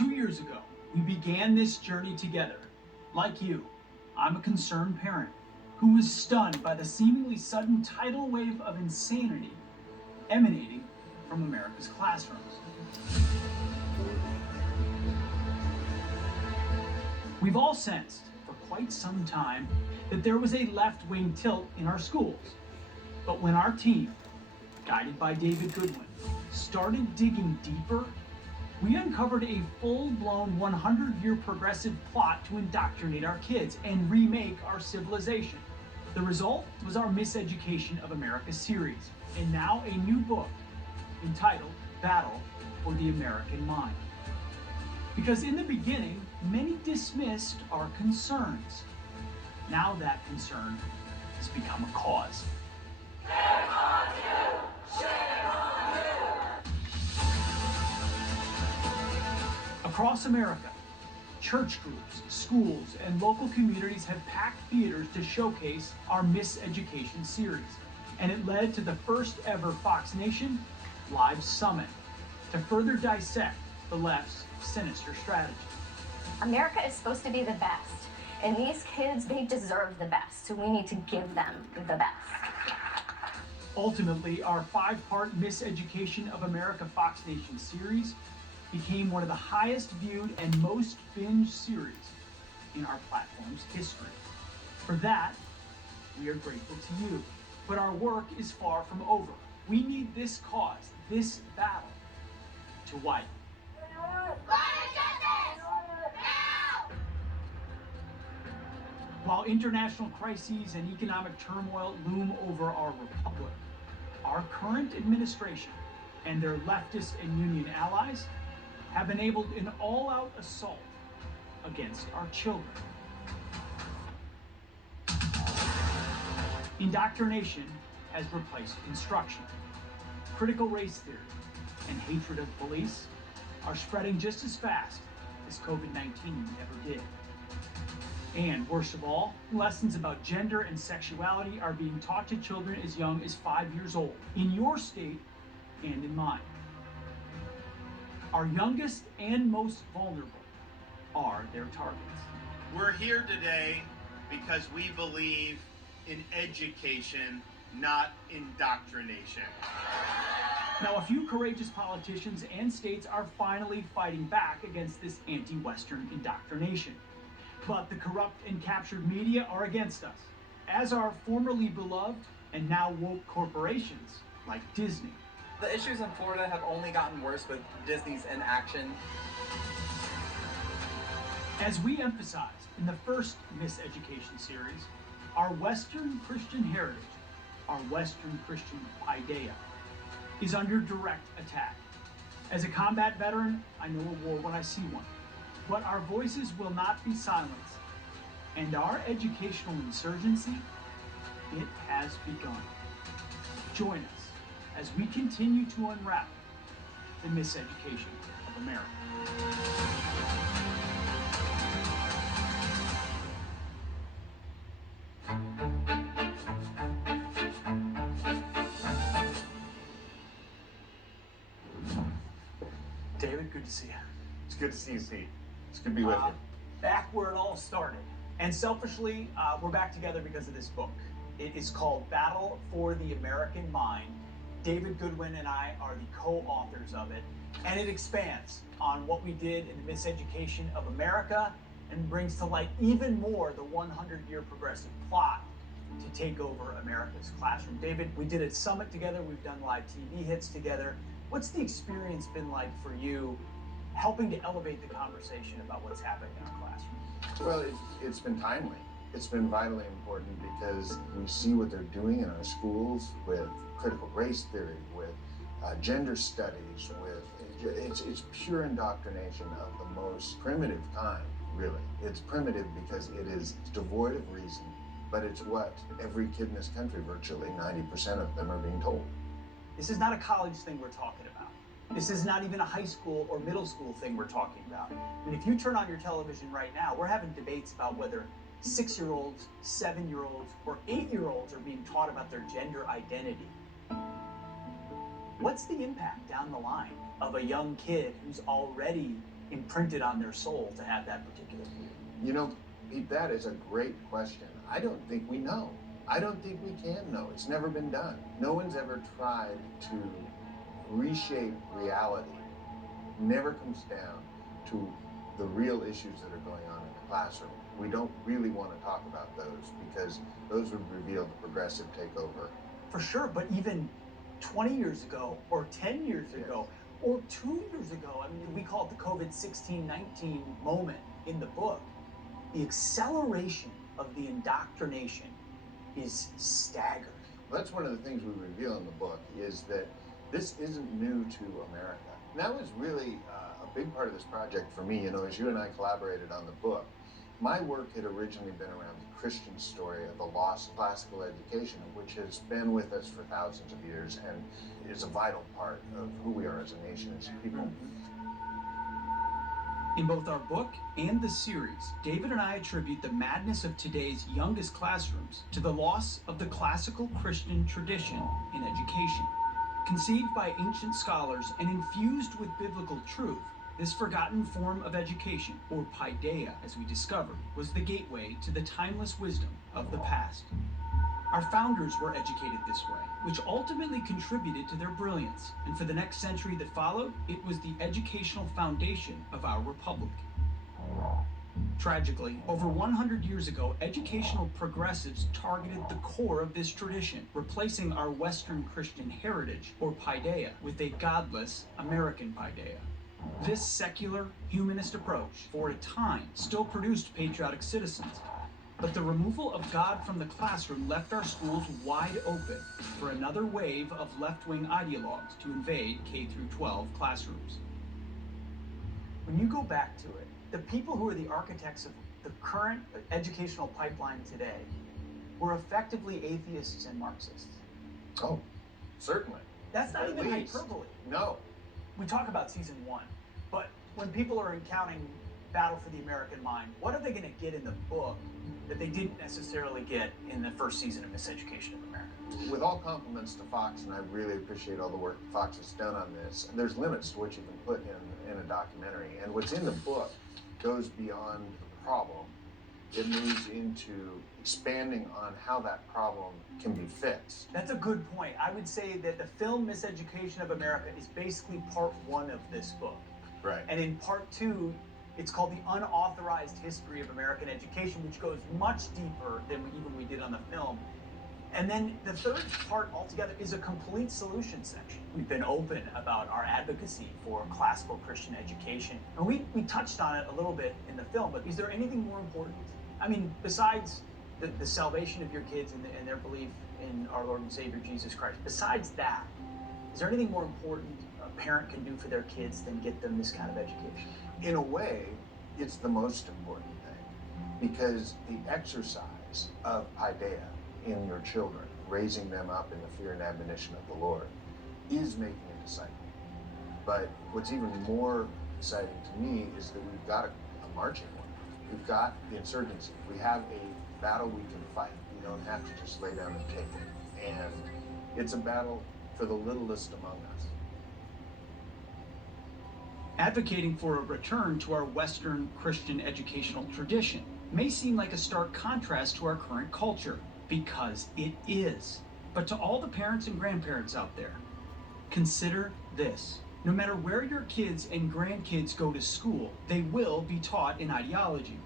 2 years ago, we began this journey together. Like you, I'm a concerned parent who was stunned by the seemingly sudden tidal wave of insanity emanating from America's classrooms. We've all sensed for quite some time that there was a left-wing tilt in our schools. But when our team, guided by David Goodwin, started digging deeper, we uncovered a full-blown 100-year progressive plot to indoctrinate our kids and remake our civilization. The result was our Miseducation of America series, and now a new book entitled Battle for the American Mind. Because in the beginning, many dismissed our concerns. Now that concern has become a cause. Shame on you! Shame on you! Across America, church groups, schools, and local communities have packed theaters to showcase our Miseducation series. And it led to the first ever Fox Nation Live Summit to further dissect the left's sinister strategy. America is supposed to be the best, and these kids, they deserve the best, so we need to give them the best. Ultimately, our 5-part Miseducation of America Fox Nation series became one of the highest viewed and most binged series in our platform's history. For that, we are grateful to you. But our work is far from over. We need this cause, this battle, to widen. While international crises and economic turmoil loom over our republic, our current administration and their leftist and union allies have enabled an all-out assault against our children. Indoctrination has replaced instruction. Critical race theory and hatred of police are spreading just as fast as COVID-19 ever did. And worst of all, lessons about gender and sexuality are being taught to children as young as 5 years old, in your state and in mine. Our youngest and most vulnerable are their targets. We're here today because we believe in education, not indoctrination. Now, a few courageous politicians and states are finally fighting back against this anti-Western indoctrination. But the corrupt and captured media are against us, as are formerly beloved and now woke corporations like Disney. The issues in Florida have only gotten worse with Disney's inaction. As we emphasized in the first Miseducation series, our Western Christian heritage, our Western Christian paideia, is under direct attack. As a combat veteran, I know a war when I see one. But our voices will not be silenced, and our educational insurgency, it has begun. Join us as we continue to unravel the Miseducation of America. David, good to see you. It's good to see you, Pete. It's good to be with you. Back where it all started. And selfishly, we're back together because of this book. It is called Battle for the American Mind. David Goodwin and I are the co-authors of it. And it expands on what we did in the Miseducation of America and brings to light even more the 100-year progressive plot to take over America's classroom. David, we did a summit together. We've done live TV hits together. What's the experience been like for you helping to elevate the conversation about what's happening in our classrooms? Well, it's been timely. It's been vitally important because we see what they're doing in our schools with critical race theory, with gender studies, with it's pure indoctrination of the most primitive kind, really. It's primitive because it is devoid of reason, but it's what every kid in this country, virtually 90% of them, are being told. This is not a college thing we're talking about. This is not even a high school or middle school thing we're talking about. I mean, if you turn on your television right now, we're having debates about whether 6-year-olds, 7-year-olds, or 8-year-olds are being taught about their gender identity. What's the impact down the line of a young kid who's already imprinted on their soul to have that particular view? You know, Pete, that is a great question. I don't think we know. I don't think we can know. It's never been done. No one's ever tried to reshape reality. It never comes down to the real issues that are going on in the classroom. We don't really want to talk about those because those would reveal the progressive takeover. For sure, but even 20 years ago, or 10 years ago, or 2 years ago, I mean, we call it the COVID-16-19 moment in the book. The acceleration of the indoctrination is staggering. That's one of the things we reveal in the book is that this isn't new to America. And that was really a big part of this project for me, you know, as you and I collaborated on the book. My work had originally been around the Christian story of the lost classical education, which has been with us for thousands of years and is a vital part of who we are as a nation, as a people. In both our book and the series, David and I attribute the madness of today's youngest classrooms to the loss of the classical Christian tradition in education. Conceived by ancient scholars and infused with biblical truth, this forgotten form of education, or paideia as we discovered, was the gateway to the timeless wisdom of the past. Our founders were educated this way, which ultimately contributed to their brilliance, and for the next century that followed, it was the educational foundation of our republic. Tragically, over 100 years ago, educational progressives targeted the core of this tradition, replacing our Western Christian heritage, or paideia, with a godless American paideia. This secular, humanist approach, for a time, still produced patriotic citizens, but the removal of God from the classroom left our schools wide open for another wave of left-wing ideologues to invade K-12 classrooms. When you go back to it, the people who are the architects of the current educational pipeline today were effectively atheists and Marxists. Oh, certainly. That's not At even least. hyperbole. No. We talk about season 1, but when people are encountering Battle for the American Mind, what are they going to get in the book that they didn't necessarily get in the first season of Miseducation of America? With all compliments to Fox, and I really appreciate all the work Fox has done on this, there's limits to what you can put in a documentary. And what's in the book goes beyond the problem. It moves into expanding on how that problem can be fixed. That's a good point. I would say that the film Miseducation of America is basically part 1 of this book. Right. And in part 2, it's called The Unauthorized History of American Education, which goes much deeper than even we did on the film. And then the third part altogether is a complete solution section. We've been open about our advocacy for classical Christian education. And we touched on it a little bit in the film, but is there anything more important? I mean, besides the salvation of your kids and their belief in our Lord and Savior Jesus Christ, besides that, is there anything more important a parent can do for their kids than get them this kind of education? In a way, it's the most important thing because the exercise of paideia in your children, raising them up in the fear and admonition of the Lord, is making a disciple. But what's even more exciting to me is that we've got a marching one. We've got the insurgency. We have a battle we can fight. We don't have to just lay down and take it. And it's a battle for the littlest among us. Advocating for a return to our Western Christian educational tradition may seem like a stark contrast to our current culture, because it is. But to all the parents and grandparents out there, consider this. No matter where your kids and grandkids go to school, they will be taught an ideology.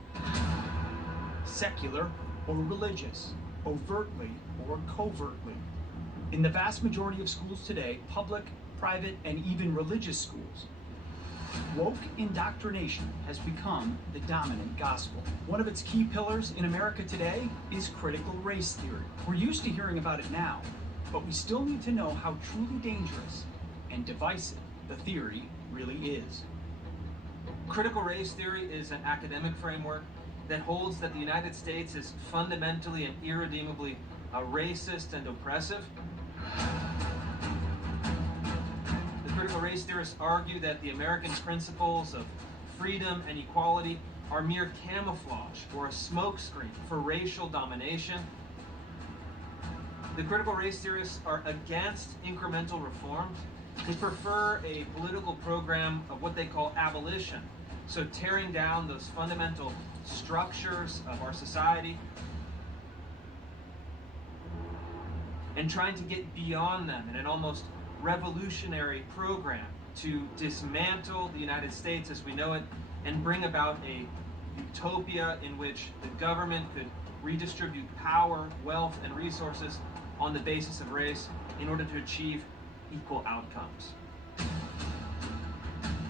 Secular or religious, overtly or covertly. In the vast majority of schools today, public, private, and even religious schools, woke indoctrination has become the dominant gospel. One of its key pillars in America today is critical race theory. We're used to hearing about it now, but we still need to know how truly dangerous and divisive the theory really is. Critical race theory is an academic framework that holds that the United States is fundamentally and irredeemably racist and oppressive. Critical race theorists argue that the American principles of freedom and equality are mere camouflage or a smokescreen for racial domination. The critical race theorists are against incremental reform. They prefer a political program of what they call abolition, So tearing down those fundamental structures of our society and trying to get beyond them in an almost revolutionary program to dismantle the United States as we know it and bring about a utopia in which the government could redistribute power, wealth, and resources on the basis of race in order to achieve equal outcomes.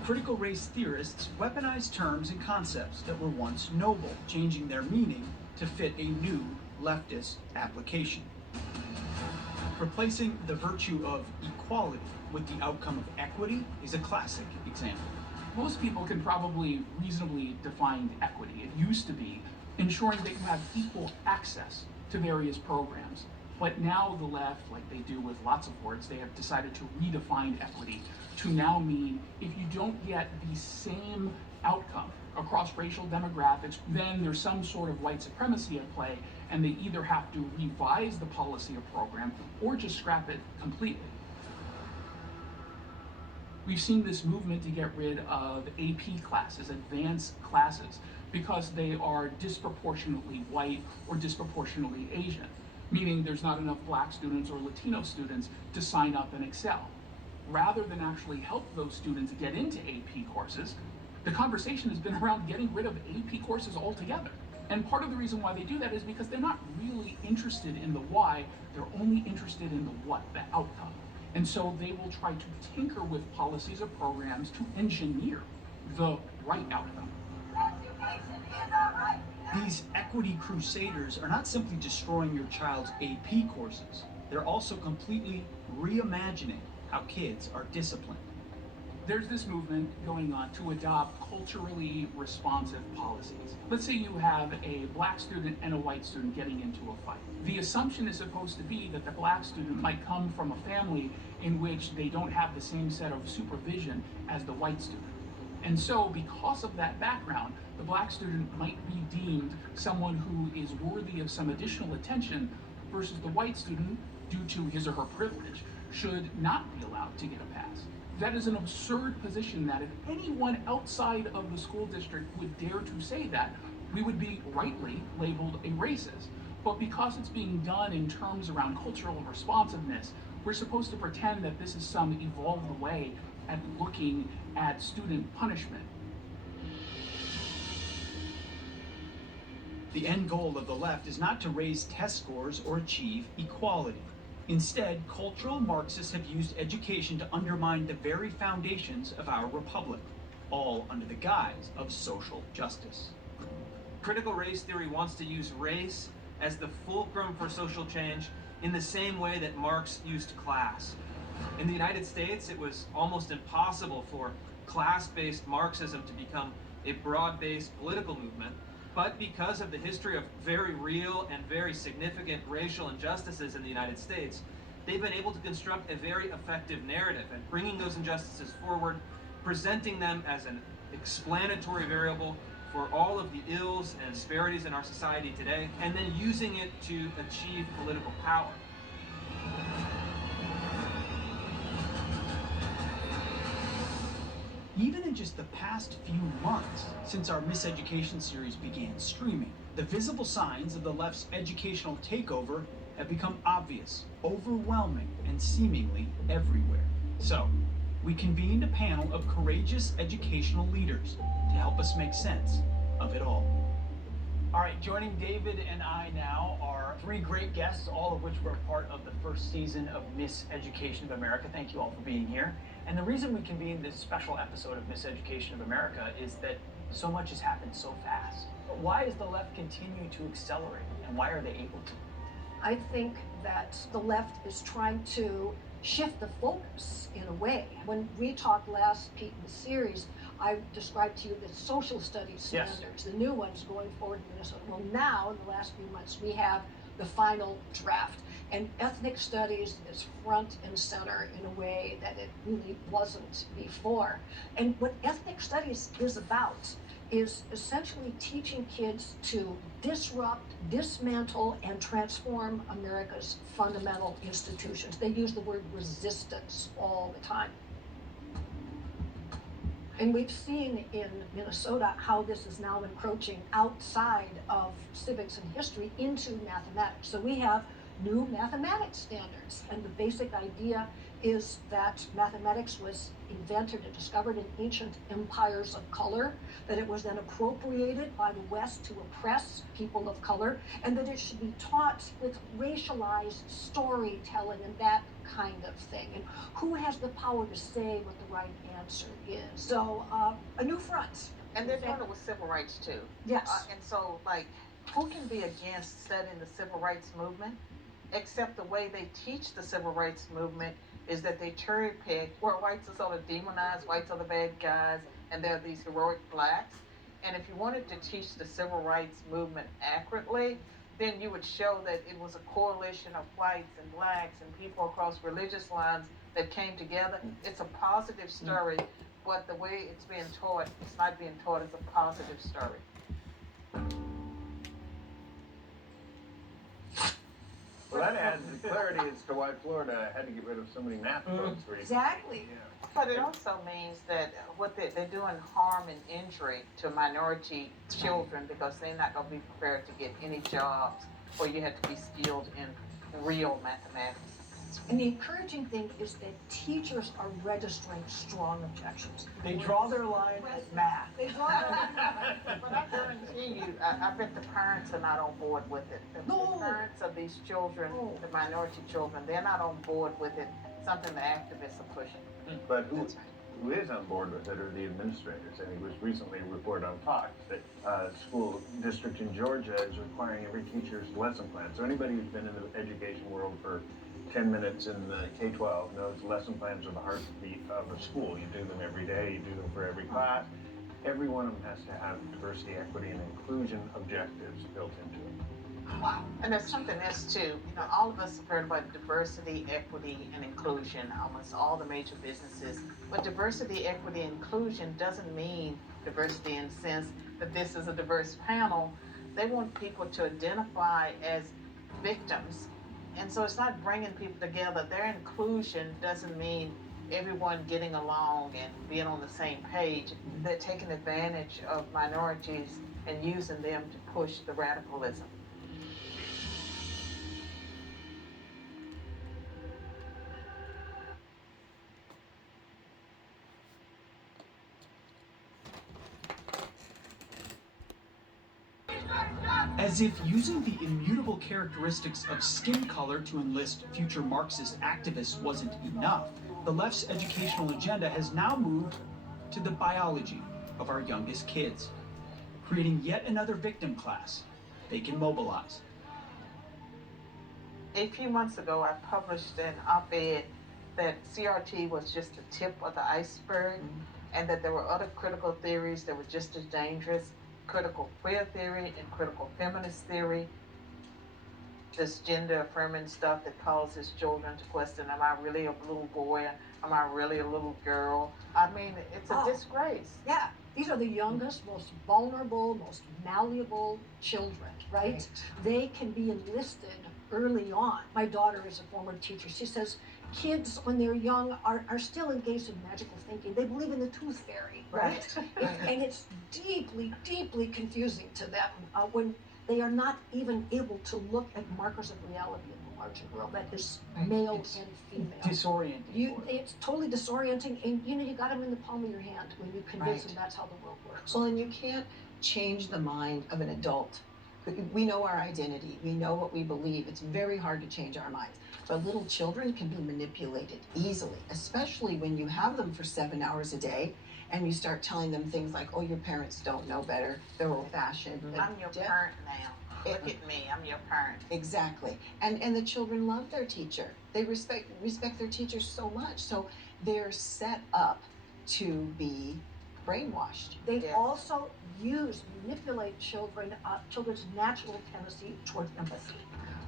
Critical race theorists weaponize terms and concepts that were once noble, changing their meaning to fit a new leftist application. Replacing the virtue of equality with the outcome of equity is a classic example. Most people can probably reasonably define equity. It used to be ensuring that you have equal access to various programs. But now the left, like they do with lots of words, they have decided to redefine equity to now mean if you don't get the same outcome across racial demographics, then there's some sort of white supremacy at play, and they either have to revise the policy or program or just scrap it completely. We've seen this movement to get rid of AP classes, advanced classes, because they are disproportionately white or disproportionately Asian, meaning there's not enough black students or Latino students to sign up and excel. Rather than actually help those students get into AP courses, the conversation has been around getting rid of AP courses altogether. And part of the reason why they do that is because they're not really interested in the why, they're only interested in the what, the outcome. And so they will try to tinker with policies or programs to engineer the right outcome. These equity crusaders are not simply destroying your child's AP courses, they're also completely reimagining how kids are disciplined. There's this movement going on to adopt culturally responsive policies. Let's say you have a black student and a white student getting into a fight. The assumption is supposed to be that the black student might come from a family in which they don't have the same set of supervision as the white student. And so because of that background, the black student might be deemed someone who is worthy of some additional attention versus the white student, due to his or her privilege, should not be allowed to get a pass. That is an absurd position that if anyone outside of the school district would dare to say that, we would be rightly labeled a racist. But because it's being done in terms around cultural responsiveness, we're supposed to pretend that this is some evolved way at looking at student punishment. The end goal of the left is not to raise test scores or achieve equality. Instead, cultural Marxists have used education to undermine the very foundations of our republic, all under the guise of social justice. Critical race theory wants to use race as the fulcrum for social change in the same way that Marx used class. In the United States, it was almost impossible for class-based Marxism to become a broad-based political movement, but because of the history of very real and very significant racial injustices in the United States, they've been able to construct a very effective narrative and bringing those injustices forward, presenting them as an explanatory variable for all of the ills and disparities in our society today, and then using it to achieve political power. Even in just the past few months, since our Miseducation series began streaming, the visible signs of the left's educational takeover have become obvious, overwhelming, and seemingly everywhere. So, we convened a panel of courageous educational leaders to help us make sense of it all. All right, joining David and I now are three great guests, all of which were a part of the first season of Miseducation of America. Thank you all for being here. And the reason we convened this special episode of Miseducation of America is that so much has happened so fast. Why does the left continue to accelerate, and why are they able to? I think that the left is trying to shift the focus in a way. When we talked last, Pete, in the series, I described to you the social studies standards, the new ones going forward in Minnesota. Well, now, in the last few months, we have the final draft. And ethnic studies is front and center in a way that it really wasn't before. And what ethnic studies is about is essentially teaching kids to disrupt, dismantle, and transform America's fundamental institutions. They use the word resistance all the time. And we've seen in Minnesota how this is now encroaching outside of civics and history into mathematics. So we have new mathematics standards, and the basic idea is that mathematics was invented and discovered in ancient empires of color, that it was then appropriated by the West to oppress people of color, and that it should be taught with racialized storytelling and that kind of thing. And who has the power to say what the right answer is? So a new front. And they're doing it with civil rights too. Yes. And so, like, who can be against studying the civil rights movement? Except the way they teach the civil rights movement is that they cherry pick where whites are sort of demonized, whites are the bad guys, and they're these heroic blacks. And if you wanted to teach the civil rights movement accurately, then you would show that it was a coalition of whites and blacks and people across religious lines that came together. It's a positive story, but the way it's being taught, it's not being taught as a positive story. Well, that adds clarity as to why Florida had to get rid of so many math books. Exactly. But it also means that what they're doing harm and injury to minority children because they're not going to be prepared to get any jobs where you have to be skilled in real mathematics. And the encouraging thing is that teachers are registering strong objections. They draw their line at math. They draw their But I guarantee you, I bet the parents are not on board with it. The parents of these children, the minority children, they're not on board with it. Something the activists are pushing. But who is on board with it are the administrators. And it was recently reported on Fox that a school district in Georgia is requiring every teacher's lesson plan. So anybody who's been in the education world for 10 minutes in the K-12 knows lesson plans are the heartbeat of a school. You do them every day, you do them for every class. Every one of them has to have diversity, equity, and inclusion objectives built into it. Wow. And there's something else too. You know, all of us have heard about diversity, equity, and inclusion, almost all the major businesses. But diversity, equity, and inclusion doesn't mean diversity in the sense that this is a diverse panel. They want people to identify as victims. And so it's not bringing people together. Their inclusion doesn't mean everyone getting along and being on the same page. They're taking advantage of minorities and using them to push the radicalism. As if using the immutable characteristics of skin color to enlist future Marxist activists wasn't enough, the left's educational agenda has now moved to the biology of our youngest kids, creating yet another victim class they can mobilize. A few months ago, I published an op-ed that CRT was just the tip of the iceberg, and that there were other critical theories that were just as dangerous. Critical queer theory and critical feminist theory, this gender affirming stuff that causes children to question, am I really a little boy? Am I really a little girl? I mean, it's a disgrace. Yeah, these are the youngest, most vulnerable, most malleable children, right? They can be enlisted early on. My daughter is a former teacher. She says kids, when they're young, are still engaged in magical thinking. They believe in the tooth fairy, right? And it's deeply, deeply confusing to them when they are not even able to look at markers of reality in the larger world that is male and female. Disorienting. It's totally disorienting, and you got them in the palm of your hand when you convince them that's how the world works. Well, and you can't change the mind of an adult. We know our identity. We know what we believe. It's very hard to change our minds. But little children can be manipulated easily, especially when you have them for 7 hours a day and you start telling them things like, oh, your parents don't know better. They're old-fashioned. I'm your parent now. Look at me. I'm your parent. Exactly. And the children love their teacher. They respect their teachers so much. So they're set up to be brainwashed. They also manipulate children's natural tendency towards empathy,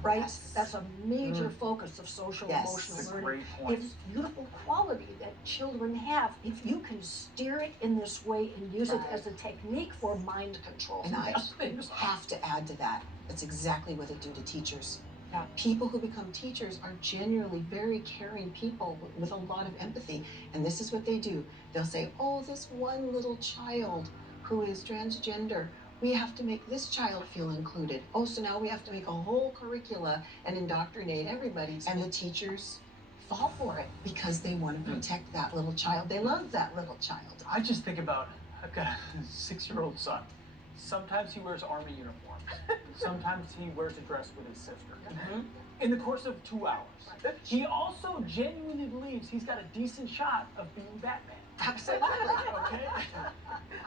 right? Yes. That's a major focus of social emotional That's a learning. great point. It's a beautiful quality that children have if you can steer it in this way and use it as a technique for mind control. And I things. have to add to that. That's exactly what they do to teachers. Yeah. People who become teachers are genuinely very caring people with a lot of empathy. And this is what they do. They'll say, oh, this one little child who is transgender, we have to make this child feel included. Oh, so now we have to make a whole curricula and indoctrinate everybody. And the teachers fall for it because they want to protect that little child. They love that little child. I just think about, I've got a 6-year-old son. Sometimes he wears army uniforms. Sometimes he wears a dress with his sister. In the course of 2 hours. He also genuinely believes he's got a decent shot of being Batman. Absolutely. Okay?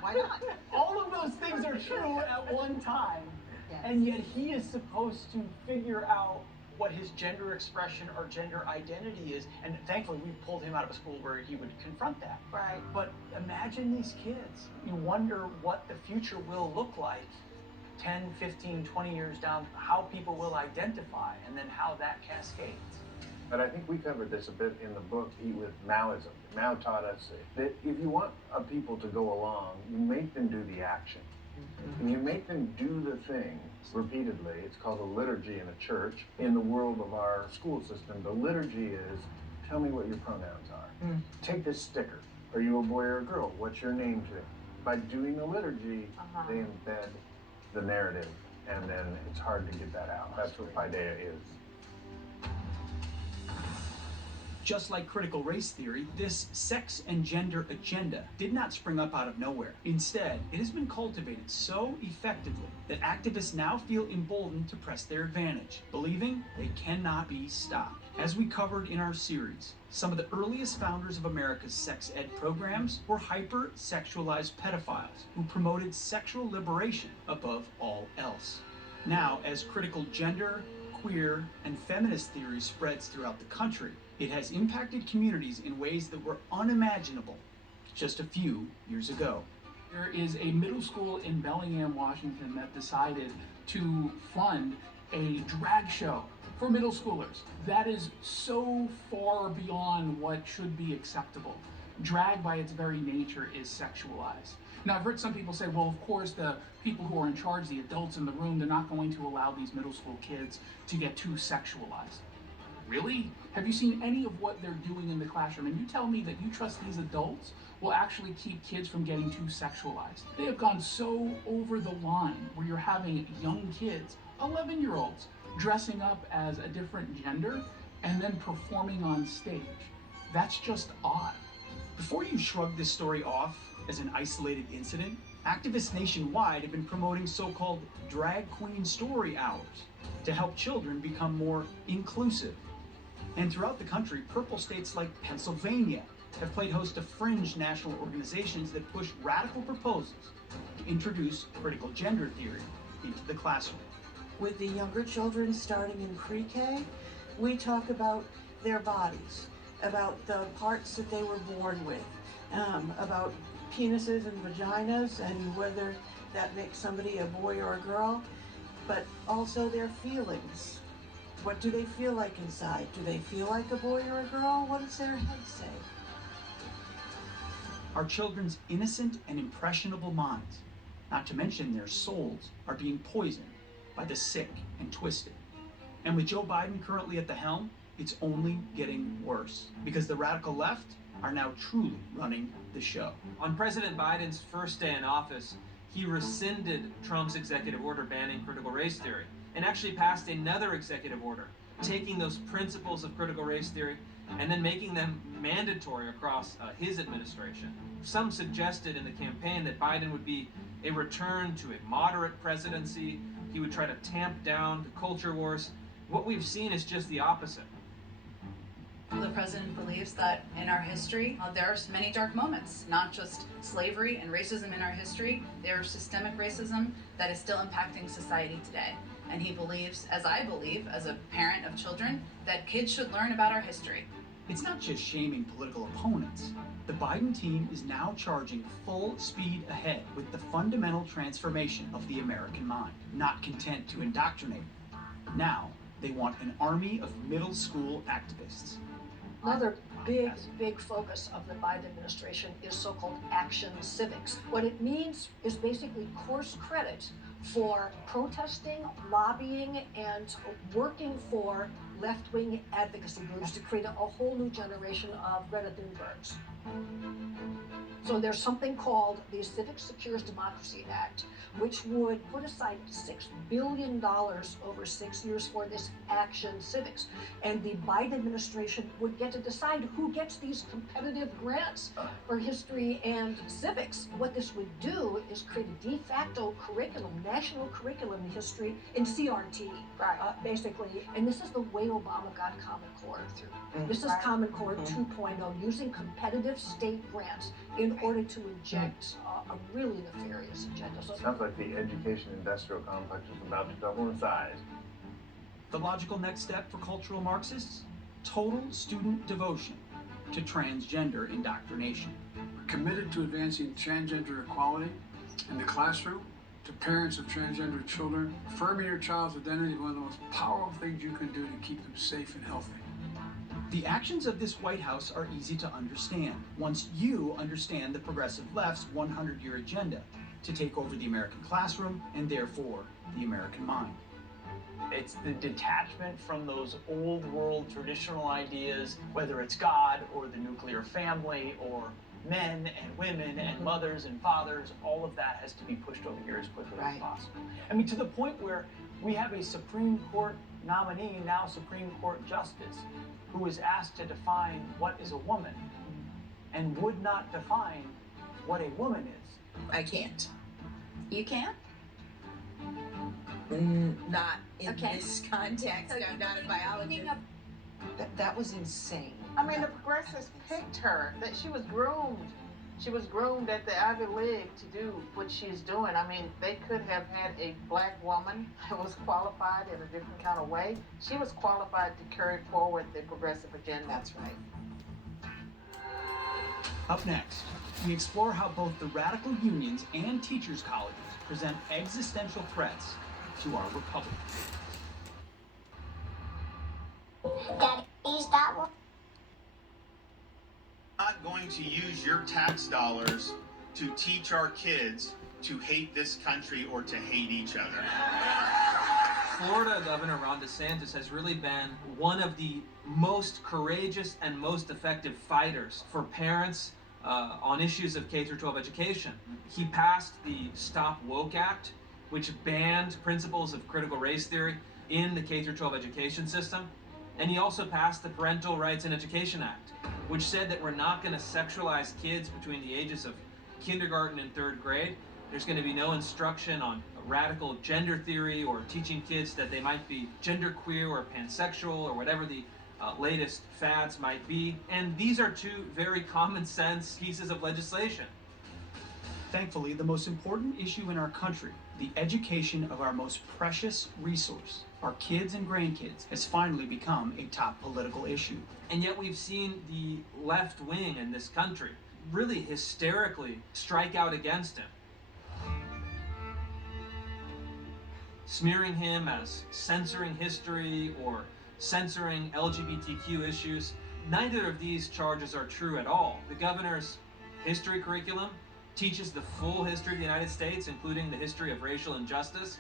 Why not? All of those things are true at one time, Yes. and yet he is supposed to figure out what his gender expression or gender identity is, and thankfully we pulled him out of a school where he would confront that. Right. But imagine these kids. You wonder what the future will look like 10, 15, 20 years down, how people will identify, and then how that cascades. But I think we covered this a bit in the book, Eat with Maoism. Mao taught us that if you want a people to go along, you make them do the action. If you make them do the thing repeatedly, it's called a liturgy in a church. In the world of our school system, the liturgy is, tell me what your pronouns are. Take this sticker. Are you a boy or a girl? What's your name today? By doing the liturgy, they embed the narrative, and then it's hard to get that out. That's what Paideia is. Just like critical race theory, this sex and gender agenda did not spring up out of nowhere. Instead, it has been cultivated so effectively that activists now feel emboldened to press their advantage, believing they cannot be stopped. As we covered in our series, some of the earliest founders of America's sex ed programs were hyper-sexualized pedophiles who promoted sexual liberation above all else. Now, as critical gender, queer, and feminist theory spreads throughout the country, it has impacted communities in ways that were unimaginable just a few years ago. There is a middle school in Bellingham, Washington that decided to fund a drag show for middle schoolers. That is so far beyond what should be acceptable. Drag by its very nature is sexualized. Now, I've heard some people say, well, of course, the people who are in charge, the adults in the room, they're not going to allow these middle school kids to get too sexualized. Really? Have you seen any of what they're doing in the classroom? And you tell me that you trust these adults will actually keep kids from getting too sexualized. They have gone so over the line where you're having young kids, 11-year-olds, dressing up as a different gender and then performing on stage. That's just odd. Before you shrug this story off as an isolated incident, activists nationwide have been promoting so-called drag queen story hours to help children become more inclusive. And throughout the country, purple states like Pennsylvania have played host to fringe national organizations that push radical proposals to introduce critical gender theory into the classroom. With the younger children starting in pre-K, we talk about their bodies, about the parts that they were born with, about penises and vaginas and whether that makes somebody a boy or a girl, but also their feelings. What do they feel like inside? Do they feel like a boy or a girl? What does their head say? Our children's innocent and impressionable minds, not to mention their souls, are being poisoned by the sick and twisted. And with Joe Biden currently at the helm, it's only getting worse because the radical left are now truly running the show. On President Biden's first day in office, he rescinded Trump's executive order banning critical race theory and actually passed another executive order, taking those principles of critical race theory and then making them mandatory across his administration. Some suggested in the campaign that Biden would be a return to a moderate presidency. He would try to tamp down the culture wars. What we've seen is just the opposite. The president believes that in our history, there are many dark moments, not just slavery and racism in our history. There's systemic racism that is still impacting society today. And he believes, as I believe, as a parent of children, that kids should learn about our history. It's not just shaming political opponents. The Biden team is now charging full speed ahead with the fundamental transformation of the American mind. Not content to indoctrinate, now they want an army of middle school activists. Another big focus of the Biden administration is so-called action civics. What it means is basically course credit for protesting, lobbying, and working for left-wing advocacy groups to create a whole new generation of Greta Thunbergs. So there's something called the Civic Secures Democracy Act, which would put aside $6 billion over 6 years for this Action Civics. And the Biden administration would get to decide who gets these competitive grants for history and civics. What this would do is create a de facto curriculum, national curriculum in history in CRT, basically. And this is the way Obama got Common Core through. This is Common Core 2.0, using competitive state grants in order to inject a really nefarious agenda. So sounds like the education industrial complex is about to double in size. The logical next step for cultural Marxists? Total student devotion to transgender indoctrination. We're committed to advancing transgender equality in the classroom, to parents of transgender children. Affirming your child's identity is one of the most powerful things you can do to keep them safe and healthy. The actions of this White House are easy to understand once you understand the progressive left's 100-year agenda to take over the American classroom and therefore the American mind. It's the detachment from those old world traditional ideas, whether it's God or the nuclear family or men and women and mothers and fathers. All of that has to be pushed over here as quickly as possible. I mean, to the point where we have a Supreme Court nominee, now Supreme Court Justice, who is asked to define what is a woman and would not define what a woman is. I can't. You can't? Not in this context. I'm not a biologist. That was insane. I mean, the progressives picked her, that she was groomed. She was groomed at the Ivy League to do what she's doing. I mean, they could have had a black woman who was qualified in a different kind of way. She was qualified to carry forward the progressive agenda. That's right. Up next, we explore how both the radical unions and teachers' colleges present existential threats to our republic. Daddy, is that one? Not going to use your tax dollars to teach our kids to hate this country or to hate each other. Florida Governor Ron DeSantis has really been one of the most courageous and most effective fighters for parents on issues of K-12 education. He passed the Stop Woke Act, which banned principles of critical race theory in the K-12 education system. And he also passed the Parental Rights in Education Act, which said that we're not going to sexualize kids between the ages of kindergarten and third grade. There's going to be no instruction on radical gender theory or teaching kids that they might be genderqueer or pansexual or whatever the latest fads might be. And these are two very common sense pieces of legislation. Thankfully, the most important issue in our country, the education of our most precious resource, our kids and grandkids, has finally become a top political issue. And yet we've seen the left wing in this country really hysterically strike out against him, smearing him as censoring history or censoring LGBTQ issues. Neither of these charges are true at all. The governor's history curriculum teaches the full history of the United States, including the history of racial injustice.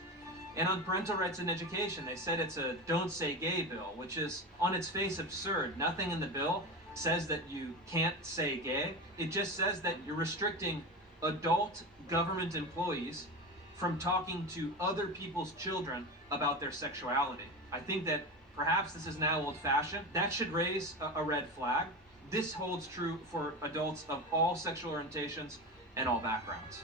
And on parental rights in education, they said it's a don't say gay bill, which is on its face absurd. Nothing in the bill says that you can't say gay. It just says that you're restricting adult government employees from talking to other people's children about their sexuality. I think that perhaps this is now old-fashioned. That should raise a red flag. This holds true for adults of all sexual orientations and all backgrounds.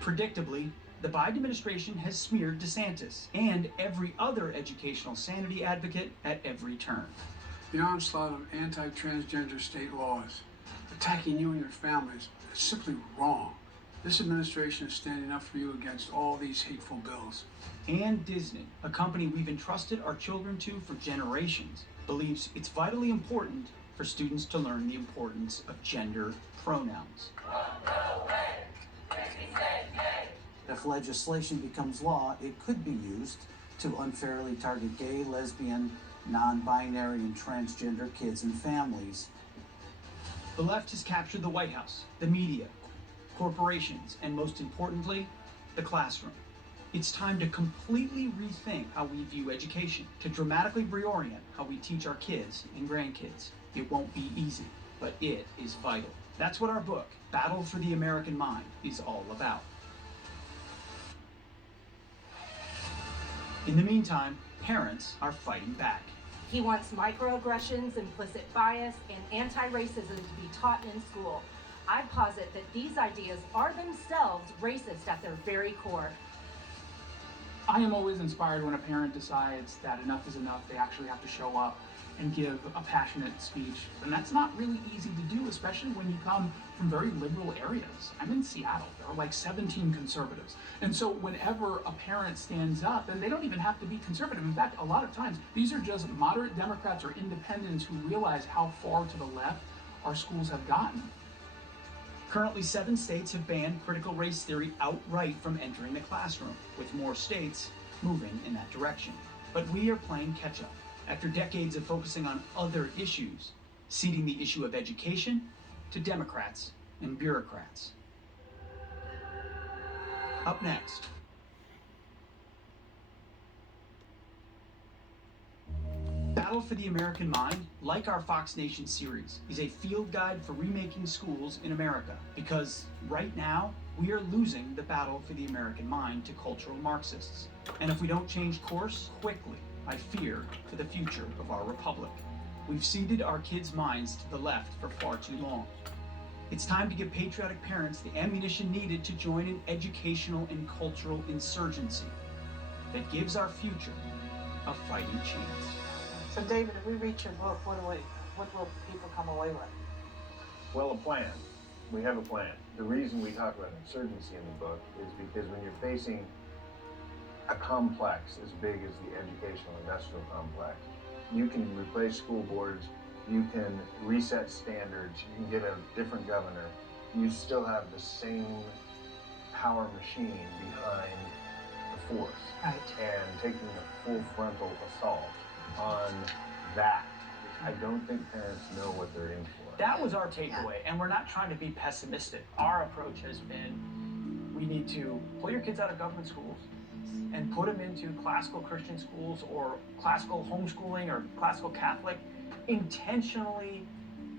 Predictably, the Biden administration has smeared DeSantis and every other educational sanity advocate at every turn. The onslaught of anti-transgender state laws attacking you and your families is simply wrong. This administration is standing up for you against all these hateful bills. And Disney, a company we've entrusted our children to for generations, believes it's vitally important for students to learn the importance of gender pronouns. If legislation becomes law, it could be used to unfairly target gay, lesbian, non-binary, and transgender kids and families. The left has captured the White House, the media, corporations, and most importantly, the classroom. It's time to completely rethink how we view education, to dramatically reorient how we teach our kids and grandkids. It won't be easy, but it is vital. That's what our book, Battle for the American Mind, is all about. In the meantime, parents are fighting back. He wants microaggressions, implicit bias, and anti-racism to be taught in school. I posit that these ideas are themselves racist at their very core. I am always inspired when a parent decides that enough is enough. They actually have to show up and give a passionate speech. And that's not really easy to do, especially when you come from very liberal areas. I'm in Seattle. There are like 17 conservatives. And so whenever a parent stands up, and they don't even have to be conservative. In fact, a lot of times, these are just moderate Democrats or independents who realize how far to the left our schools have gotten. Currently, 7 states have banned critical race theory outright from entering the classroom, with more states moving in that direction. But we are playing catch-up. After decades of focusing on other issues, ceding the issue of education to Democrats and bureaucrats. Up next. Battle for the American Mind, like our Fox Nation series, is a field guide for remaking schools in America. Because right now, we are losing the battle for the American mind to cultural Marxists. And if we don't change course quickly, I fear for the future of our republic. We've ceded our kids' minds to the left for far too long. It's time to give patriotic parents the ammunition needed to join an educational and cultural insurgency that gives our future a fighting chance. So, David, if we read your book, what will people come away with? Well, a plan. We have a plan. The reason we talk about insurgency in the book is because when you're facing a complex as big as the educational industrial complex, you can replace school boards, you can reset standards, you can get a different governor, you still have the same power machine behind the force. Right. And taking a full frontal assault on that, I don't think parents know what they're in for. That was our takeaway, and we're not trying to be pessimistic. Our approach has been, we need to pull your kids out of government schools and put them into classical Christian schools or classical homeschooling or classical Catholic, intentionally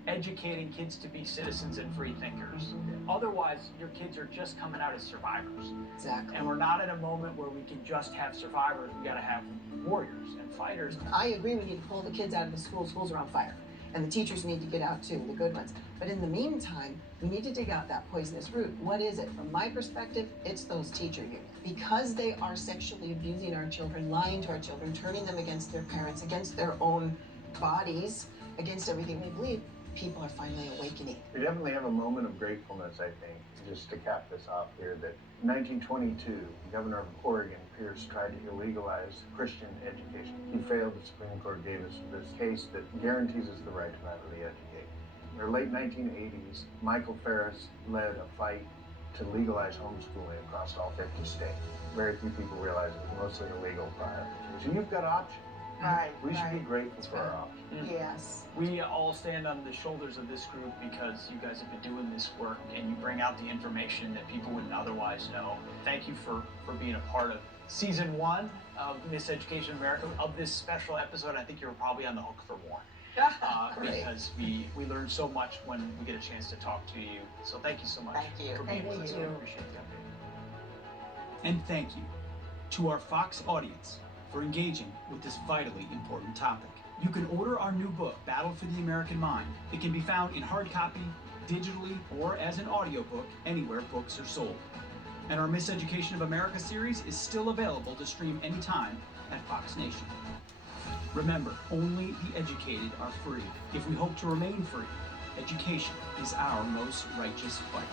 educating kids to be citizens and free thinkers. Otherwise, your kids are just coming out as survivors. Exactly. And we're not at a moment where we can just have survivors. We got to have warriors and fighters. I agree we need to pull the kids out of the schools. Schools are on fire. And the teachers need to get out too, the good ones. But in the meantime, we need to dig out that poisonous root. What is it? From my perspective, it's those teacher unions. Because they are sexually abusing our children, lying to our children, turning them against their parents, against their own bodies, against everything we believe, people are finally awakening. We definitely have a moment of gratefulness, I think, just to cap this off here, that in 1922, the governor of Oregon, Pierce, tried to illegalize Christian education. He failed. The Supreme Court gave us this case that guarantees us the right to privately educate. In the late 1980s, Michael Ferris led a fight to legalize homeschooling across all 50 states. Very few people realize it was mostly illegal prior. So you've got options. Right. We should be grateful for our options. Yes. We all stand on the shoulders of this group because you guys have been doing this work and you bring out the information that people wouldn't otherwise know. Thank you for being a part of season 1 of Miseducation America. Of this special episode, I think you were probably on the hook for more. Because we learn so much when we get a chance to talk to you. So thank you so much for being with us. We appreciate the update. And thank you to our Fox audience for engaging with this vitally important topic. You can order our new book, Battle for the American Mind. It can be found in hard copy, digitally, or as an audiobook anywhere books are sold. And our Miseducation of America series is still available to stream anytime at Fox Nation. Remember, only the educated are free. If we hope to remain free, education is our most righteous fight.